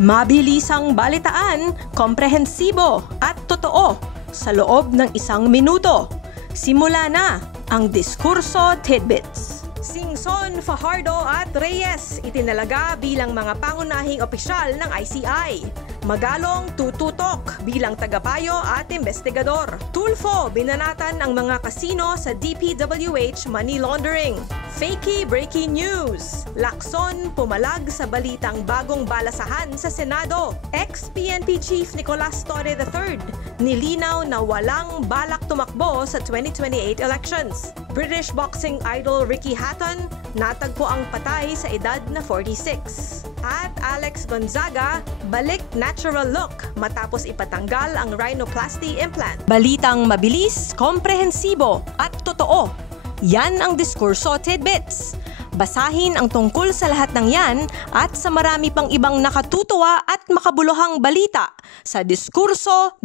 Mabilisang balitaan, komprehensibo at totoo sa loob ng 1 minuto. Simula na ang Diskurso Tidbits. Singson, Fajardo at Reyes itinalaga bilang mga pangunahing opisyal ng ICI. Magalong tututok bilang tagapayo at investigador. Tulfo binanatan ang mga kasino sa DPWH money laundering. Fakey breaking news. Lacson pumalag sa balitang bagong balasahan sa Senado. Ex-PNP Chief Nicolas Torre III nilinaw na walang balak tumakbo sa 2028 elections. British boxing idol Ricky Hatton natagpo ang patay sa edad na 46. At Alex Gonzaga, balik natural look matapos ipatanggal ang rhinoplasty implant. Balitang mabilis, komprehensibo at totoo. Yan ang Diskurso Tidbits. Basahin ang tungkol sa lahat ng yan at sa marami pang ibang nakatutuwa at makabuluhang balita sa diskurso.ph.